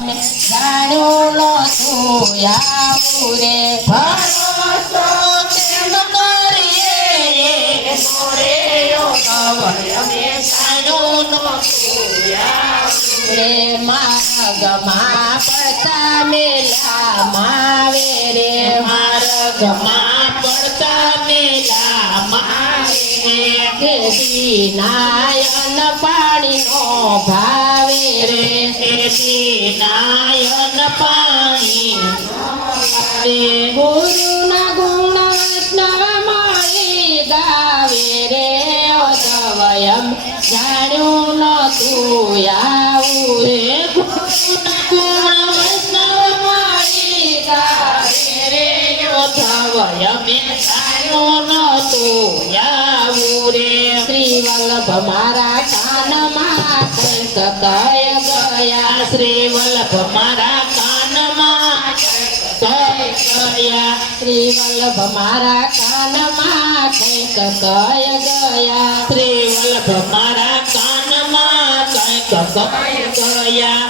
જાણ્યું નતું આવું રે ભરોસો કેમ કરીએ મોરે અમે જાણ્યું નતું આવું રે માર્ગમાં પડતા મેલા માવે રે માર્ગમાં પડતા મેલા માવે ખેતી નાયન પાણીનો ભાવે રે ખેતી નાયન પાણી ગુરુના ગુણ વૈષ્ણવ મળી ગાવે રે અદવયમ જાણ્યું નતું આવું રે ગુરુના ગુણ વૈષ્ણવ મળી ગાવે રે અદવયમ જાણ્યું નતું આવું રે શ્રી વલ્લભ મારા કાનમાં કંઈક કય ગયા શ્રી વલ્લભ મારા કાનમાં ગયા શ્રી વલ્લભ મારા કાનમાં કંઈક કય ગયા શ્રી વલ્લભ મારા કાનમાં કંઈક કય ગયા